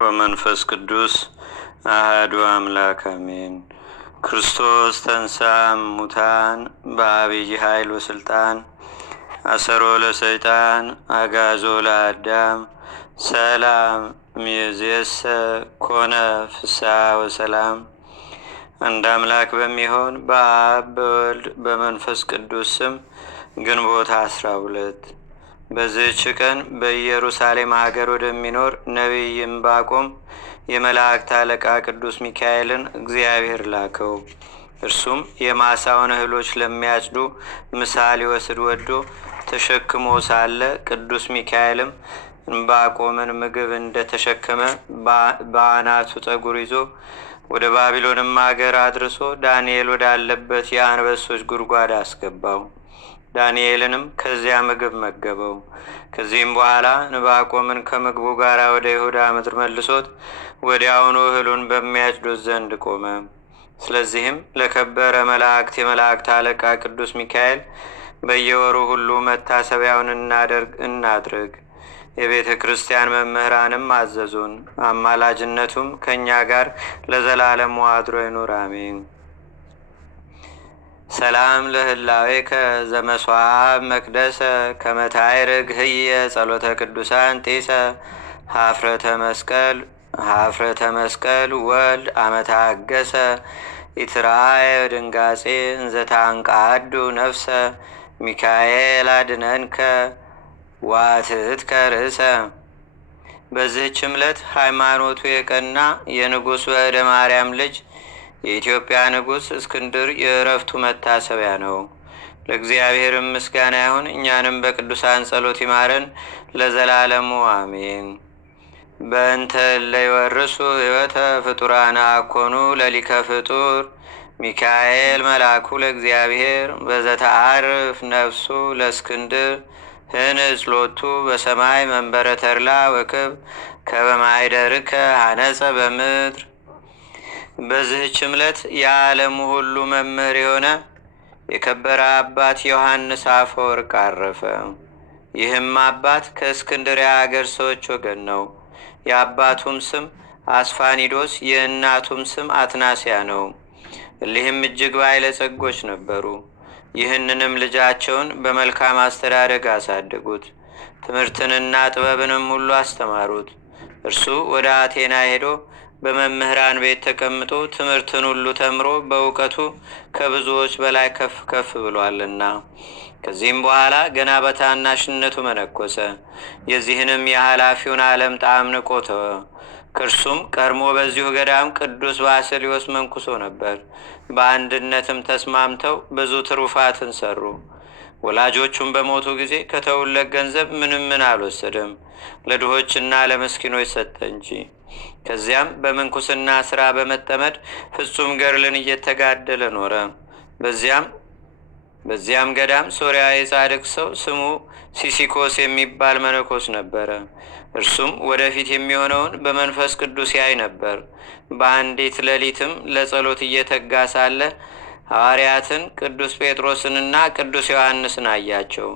ወመንፈስ ቅዱስ አሐዱ አምላክ አሜን። ክርስቶስ ተንሥአ እሙታን በዐቢይ ኃይል ወሥልጣን አሰሮ ለሰይጣን አግዓዞ ለአዳም ሰላም እምይእዜሰ ኮነ ፍስሐ ወሰላም። አንድ አምላክ በሚሆን በአብ በወልድ በመንፈስ ቅዱስ ስም ግንቦት 12 በዚህች ቀን በኢየሩሳሌም ሀገር ወደሚኖር ነቢይ ዕንባቆም የመላእክት አለቃ ቅዱስ ሚካኤልን እግዚአብሔር ላከው። እርሱም የማሳውን እህሎች ለሚያጭዱ ምሳ ሊወስድ ወዶ ተሸክሞ ሳለ ቅዱስ ሚካኤልም ዕንባቆምን ምግብ እንደተሸከመ በአናቱ ጠጉር ይዞ ወደ ባቢሎንም ሀገር አድርሶ ዳንኤል ወዳለበት የአንበሶች ጉድጓድ አስገባው። ዳንኤልንም ከዚያ ምግብ መገበው። ከዚህም በኋላ ዕንባቆምን ከምግቡ ጋር ወደ ይሁዳ ምድር መልሶት ወዲያውኑ እህሉን በሚያጭዱት ዘንድ ቆመ። ስለዚህም ለከበረ መላእክት የመላእክት አለቃ ቅዱስ ሚካኤል በየወሩ ሁሉ መታሰቢያውን እናድርግ። የቤተ ክርስቲያን መምህራንም አዘዙን። አማላጅነቱም ከእኛ ጋር ለዘላለሙ አድሮ ይኑር አሜን። ሰላም ለህላዌከ ዘመስዋዕብ መቅደሰ ከመታይርግ ህየ ጸሎተ ቅዱሳን ጢሰ ሀፍረተ መስቀል ወልድ አመታገሰ ኢትራየ ድንጋጼ እንዘታንቃዱ ነፍሰ ሚካኤል አድነንከ ዋትትከ ርእሰ። በዚህች ዕለት ሃይማኖቱ የቀና የንጉሥ ወዕደ ማርያም ልጅ የኢትዮጵያ ንጉሥ እስክንድር የእረፍቱ መታሰቢያ ነው። ለእግዚአብሔርም ምስጋና ይሁን፣ እኛንም በቅዱሳን ጸሎት ይማረን ለዘላለሙ አሜን። በእንተ ለይወርሱ ሕይወተ ፍጡራን አኮኑ ለሊከ ፍጡር ሚካኤል መልአኩ ለእግዚአብሔር በዘተዓርፍ ነፍሱ ለእስክንድር ህንጽ ሎቱ በሰማይ መንበረ ተድላ ወክብ ከበማይደርከ ሐነጸ በምድር። በዚህች ዕለት የዓለሙ ሁሉ መምህር የሆነ የከበረ አባት ዮሐንስ አፈወርቅ አረፈ። ይህም አባት ከእስክንድርያ አገር ሰዎች ወገን ነው። የአባቱም ስም አስፋኒዶስ የእናቱም ስም አትናስያ ነው። እሊህም እጅግ ባለጸጎች ነበሩ። ይህንንም ልጃቸውን በመልካም አስተዳደግ አሳደጉት። ትምህርትንና ጥበብንም ሁሉ አስተማሩት። እርሱ ወደ አቴና ሄዶ በመምህራን ቤት ተቀምጦ ትምህርትን ሁሉ ተምሮ በእውቀቱ ከብዙዎች በላይ ከፍ ከፍ ብሏልና። ከዚህም በኋላ ገና በታናሽነቱ መነኮሰ። የዚህንም የኃላፊውን ዓለም ጣዕም ንቆ ተወ። ከእርሱም ቀድሞ በዚሁ ገዳም ቅዱስ ባስልዮስ መንኩሶ ነበር። በአንድነትም ተስማምተው ብዙ ትሩፋትን ሰሩ። ወላጆቹም በሞቱ ጊዜ ከተውለት ገንዘብ ምንም አልወሰደም፣ ለድሆችና ለመስኪኖች ሰጠ እንጂ። ከዚያም በምንኩስና ሥራ በመጠመድ ፍጹም ገድልን እየተጋደለ ኖረ። በዚያም ገዳም ሶርያ የጻድቅ ሰው ስሙ ሲሲኮስ የሚባል መነኮስ ነበረ። እርሱም ወደፊት የሚሆነውን በመንፈስ ቅዱስ ያይ ነበር። በአንዲት ሌሊትም ለጸሎት እየተጋ ሳለ ሐዋርያትን ቅዱስ ጴጥሮስንና ቅዱስ ዮሐንስን አያቸው።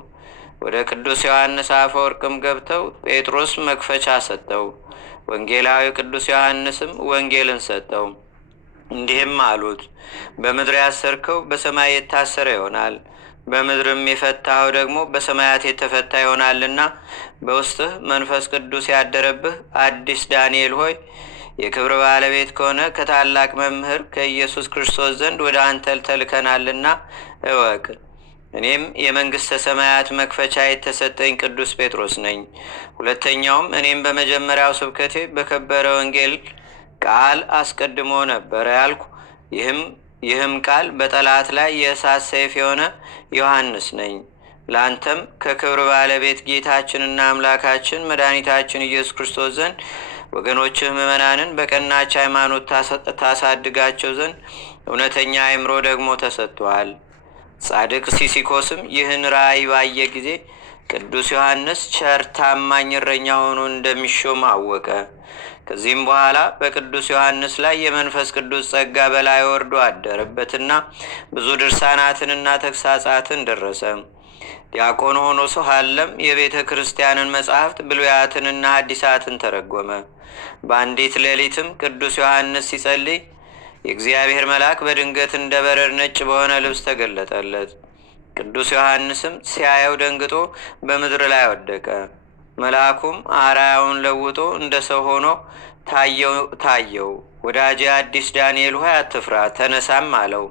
ወደ ቅዱስ ዮሐንስ አፈወርቅም ገብተው ጴጥሮስ መክፈቻ ሰጠው፣ ወንጌላዊ ቅዱስ ዮሐንስም ወንጌልን ሰጠው። እንዲህም አሉት፣ በምድር ያሰርከው በሰማይ የታሰረ ይሆናል፣ በምድርም የፈታኸው ደግሞ በሰማያት የተፈታ ይሆናልና በውስጥህ መንፈስ ቅዱስ ያደረብህ አዲስ ዳንኤል ሆይ የክብር ባለቤት ከሆነ ከታላቅ መምህር ከኢየሱስ ክርስቶስ ዘንድ ወደ አንተ ተልከናልና እወቅ። እኔም የመንግሥተ ሰማያት መክፈቻ የተሰጠኝ ቅዱስ ጴጥሮስ ነኝ። ሁለተኛውም እኔም በመጀመሪያው ስብከቴ በከበረ ወንጌል ቃል አስቀድሞ ነበረ ያልኩ ይህም ቃል በጠላት ላይ የእሳት ሰይፍ የሆነ ዮሐንስ ነኝ። ለአንተም ከክብር ባለቤት ጌታችንና አምላካችን መድኃኒታችን ኢየሱስ ክርስቶስ ዘንድ ወገኖችህ ምእመናንን በቀናች ሃይማኖት ታሳድጋቸው ዘንድ እውነተኛ አእምሮ ደግሞ ተሰጥቶሃል። ጻድቅ ሲሲኮስም ይህን ራእይ ባየ ጊዜ ቅዱስ ዮሐንስ ቸር ታማኝ እረኛ ሆኖ እንደሚሾም አወቀ። ከዚህም በኋላ በቅዱስ ዮሐንስ ላይ የመንፈስ ቅዱስ ጸጋ በላይ ወርዶ አደረበትና ብዙ ድርሳናትንና ተግሳጻትን ደረሰ። ዲያቆን ሆኖ ሳለም የቤተ ክርስቲያንን መጻሕፍት ብሉያትንና ሐዲሳትን ተረጎመ። በአንዲት ሌሊትም ቅዱስ ዮሐንስ ሲጸልይ የእግዚአብሔር መልአክ በድንገት እንደ በረድ ነጭ በሆነ ልብስ ተገለጠለት። ቅዱስ ዮሐንስም ሲያየው ደንግጦ በምድር ላይ ወደቀ። መልአኩም አርአያውን ለውጦ እንደ ሰው ሆኖ ታየው። ወዳጄ አዲስ ዳንኤል ሆይ አትፍራ፣ ተነሳም አለው።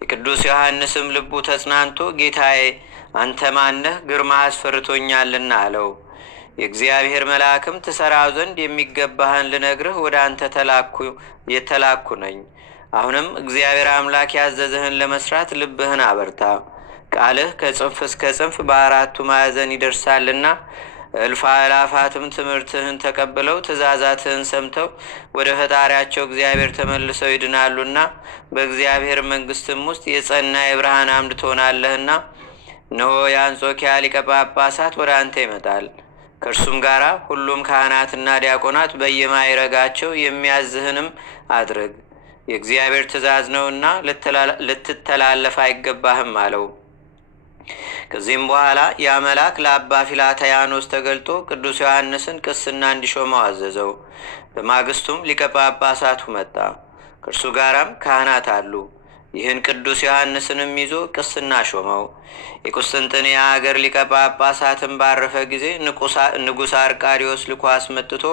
የቅዱስ ዮሐንስም ልቡ ተጽናንቶ ጌታዬ አንተ ማነህ? ግርማ አስፈርቶኛልና አለው። የእግዚአብሔር መልአክም ትሰራው ዘንድ የሚገባህን ልነግርህ ወደ አንተ የተላኩ ነኝ። አሁንም እግዚአብሔር አምላክ ያዘዘህን ለመስራት ልብህን አበርታ። ቃልህ ከጽንፍ እስከ ጽንፍ በአራቱ ማዕዘን ይደርሳልና እልፍ አእላፋትም ትምህርትህን ተቀብለው ትእዛዛትህን ሰምተው ወደ ፈጣሪያቸው እግዚአብሔር ተመልሰው ይድናሉና በእግዚአብሔር መንግስትም ውስጥ የጸና የብርሃን አምድ ትሆናለህና እነሆ የአንጾኪያ ሊቀ ጳጳሳት ወደ አንተ ይመጣል። ከእርሱም ጋር ሁሉም ካህናትና ዲያቆናት በየማይረጋቸው የሚያዝህንም አድርግ። የእግዚአብሔር ትእዛዝ ነውና ልትተላለፍ አይገባህም አለው። ከዚህም በኋላ ያ መልአክ ለአባ ፊላታያኖስ ተገልጦ ቅዱስ ዮሐንስን ቅስና እንዲሾመው አዘዘው። በማግስቱም ሊቀ ጳጳሳቱ መጣ፣ ከእርሱ ጋራም ካህናት አሉ። ይህን ቅዱስ ዮሐንስንም ይዞ ቅስና ሾመው። የቁስጥንጥንያ አገር ሊቀ ጳጳሳትን ባረፈ ጊዜ ንጉሥ አርቃዲዮስ ልኮ አስመጥቶ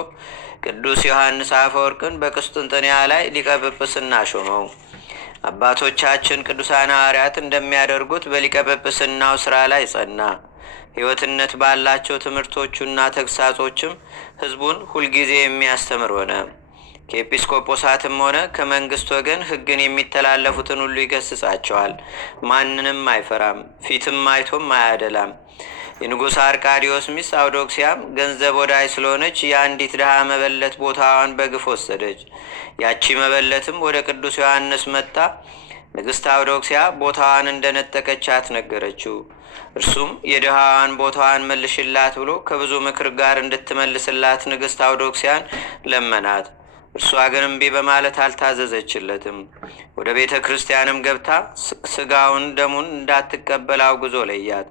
ቅዱስ ዮሐንስ አፈወርቅን በቁስጥንጥንያ ላይ ሊቀ ጵጵስና ሾመው። አባቶቻችን ቅዱሳን ሐዋርያት እንደሚያደርጉት በሊቀ ጵጵስናው ሥራ ላይ ጸና። ሕይወትነት ባላቸው ትምህርቶቹና ተግሳጾችም ሕዝቡን ሁልጊዜ የሚያስተምር ሆነ። ከኤጲስቆጶሳትም ሆነ ከመንግስት ወገን ሕግን የሚተላለፉትን ሁሉ ይገስጻቸዋል። ማንንም አይፈራም፣ ፊትም አይቶም አያደላም። የንጉሥ አርቃዲዮስ ሚስት አውዶክሲያም ገንዘብ ወዳይ ስለሆነች የአንዲት ድሃ መበለት ቦታዋን በግፍ ወሰደች። ያቺ መበለትም ወደ ቅዱስ ዮሐንስ መጣ። ንግሥት አውዶክሲያ ቦታዋን እንደነጠቀቻት ነገረችው። እርሱም የድሃዋን ቦታዋን መልሽላት ብሎ ከብዙ ምክር ጋር እንድትመልስላት ንግሥት አውዶክሲያን ለመናት። እርሷ ግን እምቢ በማለት አልታዘዘችለትም። ወደ ቤተ ክርስቲያንም ገብታ ስጋውን ደሙን እንዳትቀበል አውግዞ ለያት።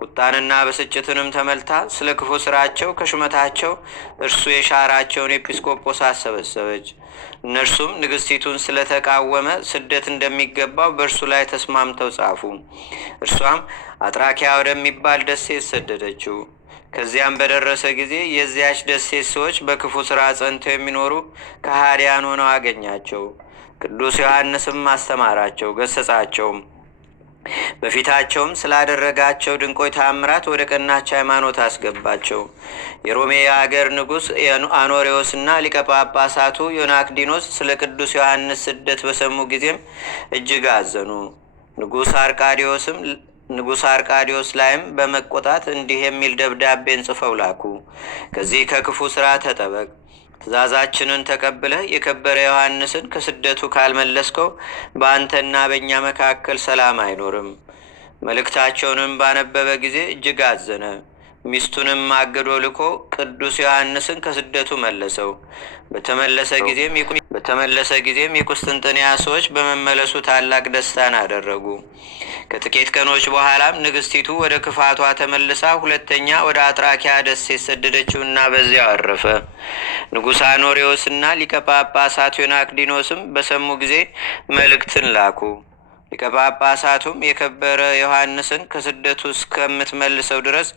ቁጣንና ብስጭትንም ተመልታ ስለ ክፉ ስራቸው ከሹመታቸው እርሱ የሻራቸውን ኤጲስቆጶሳት ሰበሰበች። እነርሱም ንግሥቲቱን ስለተቃወመ ስደት እንደሚገባው በእርሱ ላይ ተስማምተው ጻፉ። እርሷም አጥራኪያ ወደሚባል ደሴት ሰደደችው። ከዚያም በደረሰ ጊዜ የዚያች ደሴት ሰዎች በክፉ ሥራ ጸንተው የሚኖሩ ከሃዲያን ሆነው አገኛቸው። ቅዱስ ዮሐንስም አስተማራቸው፣ ገሰጻቸውም። በፊታቸውም ስላደረጋቸው ድንቆይ ታምራት ወደ ቀናች ሃይማኖት አስገባቸው። የሮሜ አገር ንጉሥ አኖሬዎስና ሊቀ ጳጳሳቱ ዮናክዲኖስ ስለ ቅዱስ ዮሐንስ ስደት በሰሙ ጊዜም እጅግ አዘኑ። ንጉሥ አርቃዲዮስ ላይም በመቆጣት እንዲህ የሚል ደብዳቤን ጽፈው ላኩ። ከዚህ ከክፉ ሥራ ተጠበቅ። ትእዛዛችንን ተቀብለህ የከበረ ዮሐንስን ከስደቱ ካልመለስከው በአንተና በእኛ መካከል ሰላም አይኖርም። መልእክታቸውንም ባነበበ ጊዜ እጅግ አዘነ። ሚስቱንም አግዶ ልኮ ቅዱስ ዮሐንስን ከስደቱ መለሰው። በተመለሰ ጊዜም የቁስጥንጥንያ ሰዎች በመመለሱ ታላቅ ደስታን አደረጉ። ከጥቂት ቀኖች በኋላም ንግሥቲቱ ወደ ክፋቷ ተመልሳ ሁለተኛ ወደ አጥራኪያ ደሴት ሰደደችውና በዚያው አረፈ። ንጉሥ አኖሬዎስና ሊቀ ጳጳሳት ዮናክዲኖስም በሰሙ ጊዜ መልእክትን ላኩ። ሊቀ ጳጳሳቱም የከበረ ዮሐንስን ከስደቱ እስከምትመልሰው ድረስ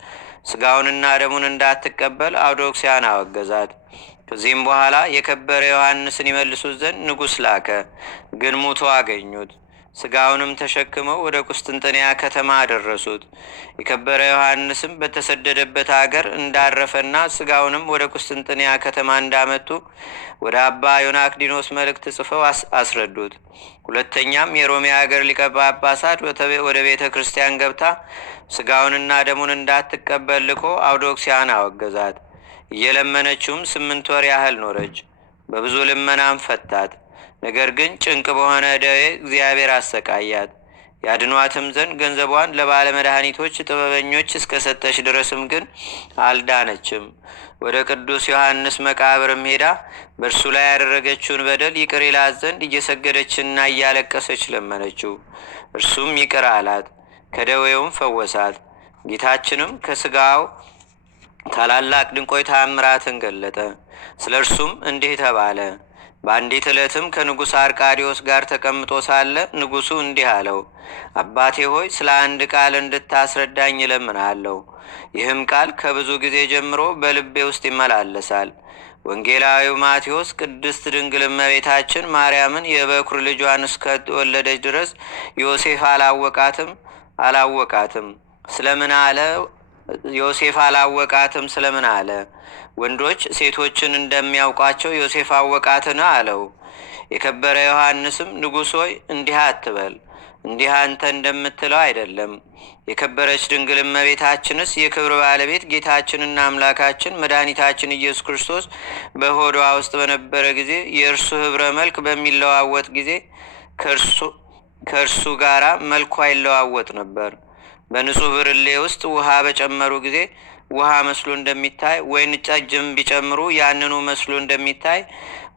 ስጋውንና ደሙን እንዳትቀበል አውዶክሲያን አወገዛት። ከዚህም በኋላ የከበረ ዮሐንስን ይመልሱት ዘንድ ንጉሥ ላከ፣ ግን ሙቶ አገኙት። ስጋውንም ተሸክመው ወደ ቁስጥንጥንያ ከተማ አደረሱት። የከበረ ዮሐንስም በተሰደደበት አገር እንዳረፈና ስጋውንም ወደ ቁስጥንጥንያ ከተማ እንዳመጡ ወደ አባ ዮናክዲኖስ መልእክት ጽፈው አስረዱት። ሁለተኛም የሮሜ አገር ሊቀ ጳጳሳት ወደ ቤተ ክርስቲያን ገብታ ስጋውንና ደሙን እንዳትቀበል ልኮ አውዶክሲያን አወገዛት። እየለመነችውም 8 ወር ያህል ኖረች። በብዙ ልመናም ፈታት። ነገር ግን ጭንቅ በሆነ ደዌ እግዚአብሔር አሰቃያት። ያድኗትም ዘንድ ገንዘቧን ለባለመድኃኒቶች ጥበበኞች እስከሰጠች ድረስም ግን አልዳነችም። ወደ ቅዱስ ዮሐንስ መቃብርም ሄዳ በእርሱ ላይ ያደረገችውን በደል ይቅር ይላት ዘንድ እየሰገደችና እያለቀሰች ለመነችው። እርሱም ይቅር አላት፣ ከደዌውም ፈወሳት። ጌታችንም ከስጋው ታላላቅ ድንቆይ ተአምራትን ገለጠ። ስለ እርሱም እንዲህ ተባለ። በአንዲት ዕለትም ከንጉሥ አርቃዲዎስ ጋር ተቀምጦ ሳለ ንጉሡ እንዲህ አለው፣ አባቴ ሆይ ስለ አንድ ቃል እንድታስረዳኝ እለምንሃለሁ። ይህም ቃል ከብዙ ጊዜ ጀምሮ በልቤ ውስጥ ይመላለሳል። ወንጌላዊው ማቴዎስ ቅድስት ድንግል እመቤታችን ማርያምን የበኩር ልጇን እስከወለደች ድረስ ዮሴፍ አላወቃትም ስለምን አለ? ዮሴፍ አላወቃትም ስለምን አለ? ወንዶች ሴቶችን እንደሚያውቋቸው ዮሴፍ አወቃትን አለው። የከበረ ዮሐንስም ንጉሥ ሆይ እንዲህ አትበል፣ እንዲህ አንተ እንደምትለው አይደለም። የከበረች ድንግል እመቤታችንስ የክብር ባለቤት ጌታችንና አምላካችን መድኃኒታችን ኢየሱስ ክርስቶስ በሆዷ ውስጥ በነበረ ጊዜ የእርሱ ኅብረ መልክ በሚለዋወጥ ጊዜ ከእርሱ ጋር መልኳ ይለዋወጥ ነበር። በንጹሕ ብርሌ ውስጥ ውሃ በጨመሩ ጊዜ ውሃ መስሎ እንደሚታይ፣ ወይን ጠጅም ቢጨምሩ ያንኑ መስሎ እንደሚታይ፣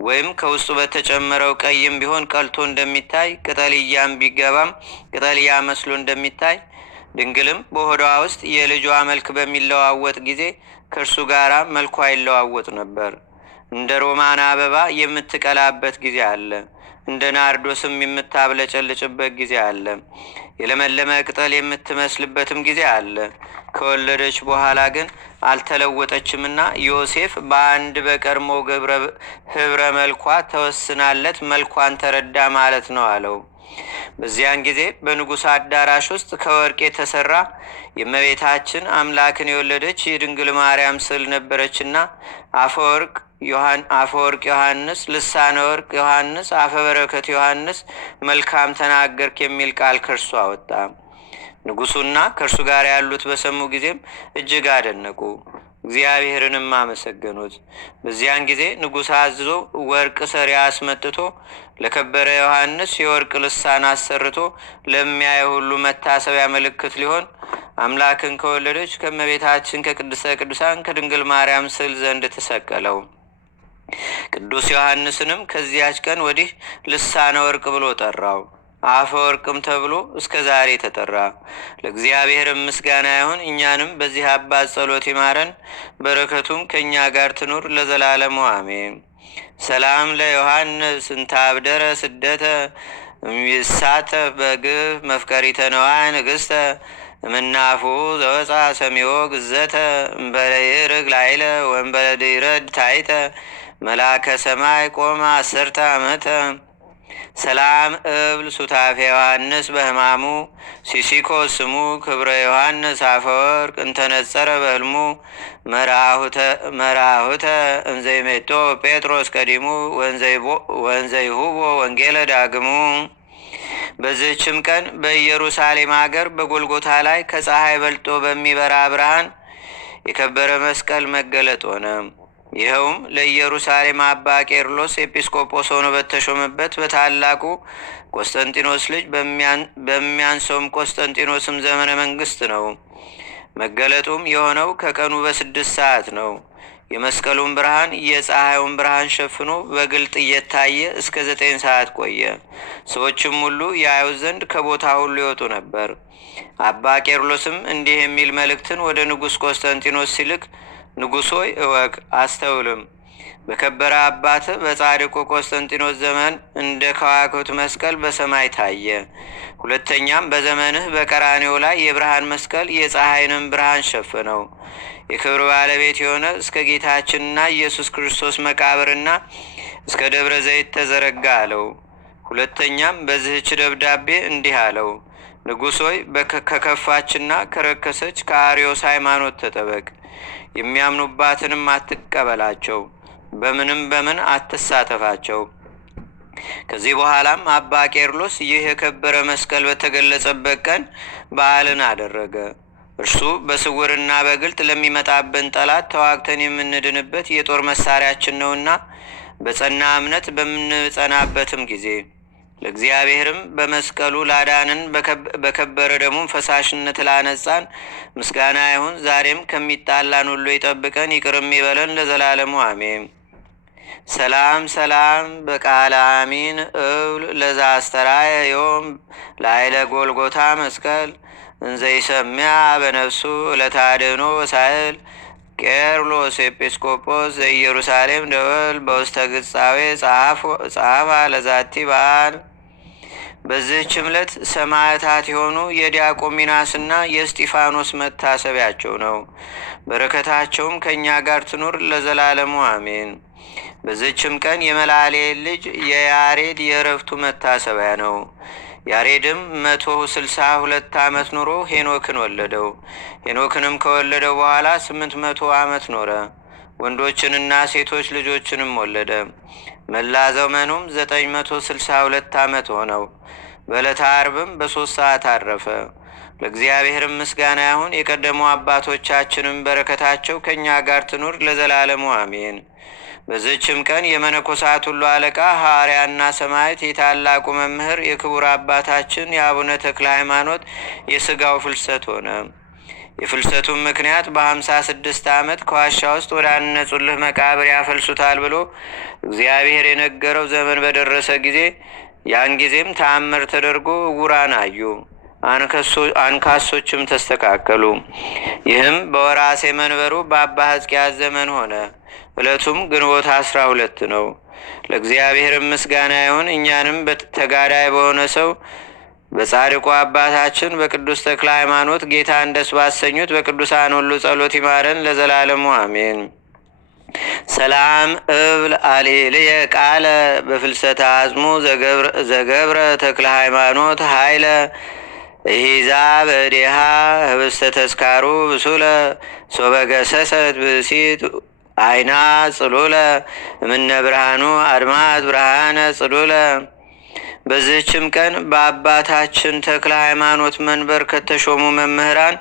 ወይም ከውስጡ በተጨመረው ቀይም ቢሆን ቀልቶ እንደሚታይ፣ ቅጠልያም ቢገባም ቅጠልያ መስሎ እንደሚታይ፣ ድንግልም በሆዷ ውስጥ የልጇ መልክ በሚለዋወጥ ጊዜ ከእርሱ ጋር መልኳ ይለዋወጥ ነበር። እንደ ሮማን አበባ የምትቀላበት ጊዜ አለ፣ እንደ ናርዶስም የምታብለጨልጭበት ጊዜ አለ። የለመለመ ቅጠል የምትመስልበትም ጊዜ አለ። ከወለደች በኋላ ግን አልተለወጠችምና ዮሴፍ በአንድ በቀድሞ ኅብረ መልኳ ተወስናለት መልኳን ተረዳ ማለት ነው አለው። በዚያን ጊዜ በንጉሥ አዳራሽ ውስጥ ከወርቅ የተሰራ የእመቤታችን አምላክን የወለደች የድንግል ማርያም ስዕል ነበረችና አፈወርቅ ዮሐንስ፣ ልሳነ ወርቅ ዮሐንስ፣ አፈ በረከት ዮሐንስ መልካም ተናገርክ የሚል ቃል ከእርሱ አወጣ። ንጉሡና ከእርሱ ጋር ያሉት በሰሙ ጊዜም እጅግ አደነቁ፣ እግዚአብሔርንም አመሰገኑት። በዚያን ጊዜ ንጉሥ አዝዞ ወርቅ ሰሪ አስመጥቶ ለከበረ ዮሐንስ የወርቅ ልሳን አሰርቶ ለሚያየ ሁሉ መታሰቢያ ምልክት ሊሆን አምላክን ከወለደች ከእመቤታችን ከቅድስተ ቅዱሳን ከድንግል ማርያም ስዕል ዘንድ ተሰቀለው። ቅዱስ ዮሐንስንም ከዚያች ቀን ወዲህ ልሳነ ወርቅ ብሎ ጠራው። አፈ ወርቅም ተብሎ እስከ ዛሬ ተጠራ። ለእግዚአብሔርም ምስጋና ይሁን። እኛንም በዚህ አባት ጸሎት ይማረን፣ በረከቱም ከእኛ ጋር ትኑር ለዘላለሙ አሜን። ሰላም ለዮሐንስ እንታብደረ ስደተ ሚሳተ በግፍ መፍቀሪተ ነዋይ ንግሥተ እምናፉ ዘወፃ ሰሚዮ ግዘተ እምበለይርግ ላይለ ወእምበለድይረድ ታይተ መላከ ሰማይ ቆመ 10 ዓመተ። ሰላም እብል ሱታፌ ዮሐንስ በህማሙ ሲሲኮ ስሙ ክብረ ዮሐንስ አፈወርቅ እንተነጸረ በህልሙ መራሁተ እንዘይሜጦ ጴጥሮስ ቀዲሙ ወንዘይሁቦ ወንጌለ ዳግሙ። በዚህችም ቀን በኢየሩሳሌም አገር በጎልጎታ ላይ ከፀሐይ በልጦ በሚበራ ብርሃን የከበረ መስቀል መገለጥ ሆነ። ይኸውም ለኢየሩሳሌም አባ ቄርሎስ ኤጲስቆጶስ ሆኖ በተሾመበት በታላቁ ቆስጠንጢኖስ ልጅ በሚያንሰውም ቆስጠንጢኖስም ዘመነ መንግስት ነው። መገለጡም የሆነው ከቀኑ በ6 ሰዓት ነው። የመስቀሉን ብርሃን የፀሐዩን ብርሃን ሸፍኖ በግልጥ እየታየ እስከ 9 ሰዓት ቆየ። ሰዎችም ሁሉ ያዩት ዘንድ ከቦታ ሁሉ ይወጡ ነበር። አባ ቄርሎስም እንዲህ የሚል መልእክትን ወደ ንጉሥ ቆስጠንጢኖስ ሲልክ፣ ንጉሥ ሆይ እወቅ አስተውልም። በከበረ አባት በጻድቁ ቆስጠንጢኖስ ዘመን እንደ ከዋክብት መስቀል በሰማይ ታየ። ሁለተኛም በዘመንህ በቀራኔው ላይ የብርሃን መስቀል የፀሐይንም ብርሃን ሸፈነው። የክብር ባለቤት የሆነ እስከ ጌታችንና ኢየሱስ ክርስቶስ መቃብርና እስከ ደብረ ዘይት ተዘረጋ አለው። ሁለተኛም በዚህች ደብዳቤ እንዲህ አለው፣ ንጉሥ ሆይ ከከፋችና ከረከሰች ከአርዮስ ሃይማኖት ተጠበቅ። የሚያምኑባትንም አትቀበላቸው፣ በምን አትሳተፋቸው። ከዚህ በኋላም አባ ቄርሎስ ይህ የከበረ መስቀል በተገለጸበት ቀን በዓልን አደረገ። እርሱ በስውርና በግልጥ ለሚመጣብን ጠላት ተዋግተን የምንድንበት የጦር መሳሪያችን ነውና በጸና እምነት በምንጸናበትም ጊዜ ለእግዚአብሔርም በመስቀሉ ላዳንን በከበረ ደሙም ፈሳሽነት ላነጻን ምስጋና ይሁን። ዛሬም ከሚጣላን ሁሉ ይጠብቀን ይቅርም ይበለን ለዘላለሙ አሜን። ሰላም በቃለ አሚን እብል ለዛ አስተራየ ዮም ላይለ ጎልጎታ መስቀል እንዘይሰሚያ በነፍሱ ለታድኖ ሳህል ቄርሎስ ኤጲስቆጶስ ዘኢየሩሳሌም ደወል በውስተ ግጻዌ ጸሐፋ ለዛቲ በዓል። በዚህች ዕለት ሰማዕታት የሆኑ የዲያቆሚናስና የእስጢፋኖስ መታሰቢያቸው ነው። በረከታቸውም ከእኛ ጋር ትኑር ለዘላለሙ አሜን። በዚህችም ቀን የመላልኤል ልጅ የያሬድ የዕረፍቱ መታሰቢያ ነው። ያሬድም 162 ዓመት ኑሮ ሄኖክን ወለደው። ሄኖክንም ከወለደው በኋላ 800 ዓመት ኖረ። ወንዶችንና ሴቶች ልጆችንም ወለደ። መላ ዘመኑም 962 ዓመት ሆነው። በዕለተ ዓርብም በ3 ሰዓት አረፈ። ለእግዚአብሔርም ምስጋና ይሁን። የቀደሙ አባቶቻችንም በረከታቸው ከእኛ ጋር ትኑር ለዘላለሙ አሜን። በዚህችም ቀን የመነኮሳት ሁሉ አለቃ ሐዋርያና ሰማዕት የታላቁ መምህር የክቡር አባታችን የአቡነ ተክለ ሃይማኖት የሥጋው ፍልሰት ሆነ። የፍልሰቱም ምክንያት በ56 ዓመት ከዋሻ ውስጥ ወደ አነጹልህ መቃብር ያፈልሱታል ብሎ እግዚአብሔር የነገረው ዘመን በደረሰ ጊዜ ያን ጊዜም ተአምር ተደርጎ ዕውራን አዩ፣ አንካሶችም ተስተካከሉ። ይህም በወራሴ መንበሩ በአባ ሕዝቅያስ ዘመን ሆነ። ዕለቱም ግንቦት 12 ነው። ለእግዚአብሔር ምስጋና ይሁን። እኛንም ተጋዳይ በሆነ ሰው በጻድቁ አባታችን በቅዱስ ተክለ ሃይማኖት ጌታን ደስ ባሰኙት በቅዱሳን ሁሉ ጸሎት ይማረን ለዘላለሙ አሜን። ሰላም እብል አሌልየ ቃለ በፍልሰተ አጽሙ ዘገብረ ተክለ ሃይማኖት ኃይለ ኢዛ በዴሃ ህብስተ ተስካሩ ብሱለ ሶበገሰሰት ብሲት አይና ጽሉለ እምነ ብርሃኑ አድማት ብርሃነ ጽሉለ። በዚህችም ቀን በአባታችን ተክለ ሃይማኖት መንበር ከተሾሙ መምህራን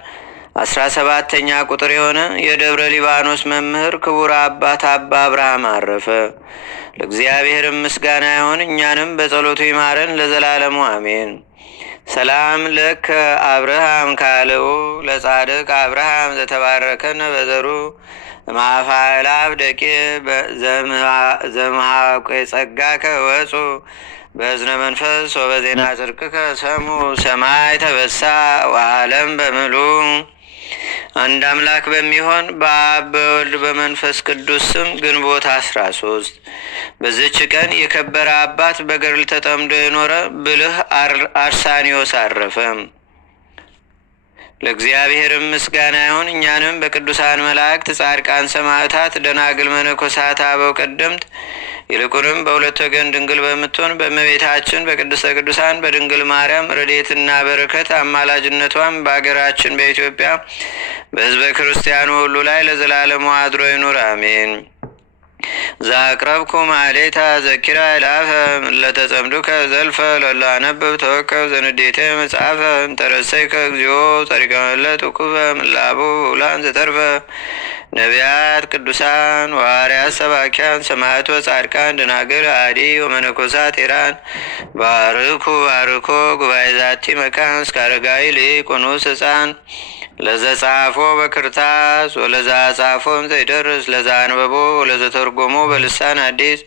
17ኛ ቁጥር የሆነ የደብረ ሊባኖስ መምህር ክቡር አባት አባ አብርሃም አረፈ። ለእግዚአብሔር ምስጋና ይሁን። እኛንም በጸሎቱ ይማረን ለዘላለሙ አሜን። ሰላም ለከ አብርሃም ካልኡ ለጻድቅ አብርሃም ዘተባረከነ በዘሩ ማፋላብ ደቂ ዘምሃቆ ጸጋከ ወፁ በእዝነ መንፈስ ወበዜና ጽድቅከ ሰሙ ሰማይ ተበሳ ወዓለም በምሉ። አንድ አምላክ በሚሆን በአብ በወልድ በመንፈስ ቅዱስ ስም ግንቦት 13 በዚች ቀን የከበረ አባት በገድል ተጠምዶ የኖረ ብልህ አርሳኒዮስ አረፈ። ለእግዚአብሔር ምስጋና ይሁን። እኛንም በቅዱሳን መላእክት፣ ጻድቃን፣ ሰማዕታት፣ ደናግል፣ መነኮሳት፣ አበው ቀደምት ይልቁንም በሁለት ወገን ድንግል በምትሆን በእመቤታችን በቅድስተ ቅዱሳን በድንግል ማርያም ረድኤትና በረከት አማላጅነቷም በአገራችን በኢትዮጵያ በሕዝበ ክርስቲያኑ ሁሉ ላይ ለዘላለሙ አድሮ ይኑር አሜን። ዛቅረብኩ ማሌታ ዘኪራ ይላፈ ለተጸምዱከ ዘልፈ ለላነብብ ተወከብ ዘንዴተ መጽሐፈ እንተረሰይከ እግዚኦ ጸሪቀመለት ውኩፈ ምላቡ ውላን ዘተርፈ ነቢያት፣ ቅዱሳን፣ ዋርያት፣ ሰባኪያን፣ ሰማዕት ወጻድቃን፣ ደናግል፣ አዲ ወመነኮሳት ኢራን ባርኩ ባርኮ ጉባኤ ዛቲ መካን እስከ አረጋዊ ሊቅ ወንዑስ ሕፃን ለዘጻፎ በክርታስ ወለዛ ጻፎም ዘይደርስ ለዛ አንበቦ ወለዘተርጎሞ በልሳን አዲስ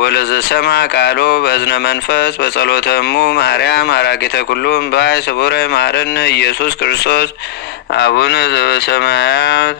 ወለዘሰማ ቃሎ በእዝነ መንፈስ በጸሎተሙ ማርያም አራቂተ ኩሉም ባይ ስቡረ ማረነ ኢየሱስ ክርስቶስ አቡነ ዘበሰማያት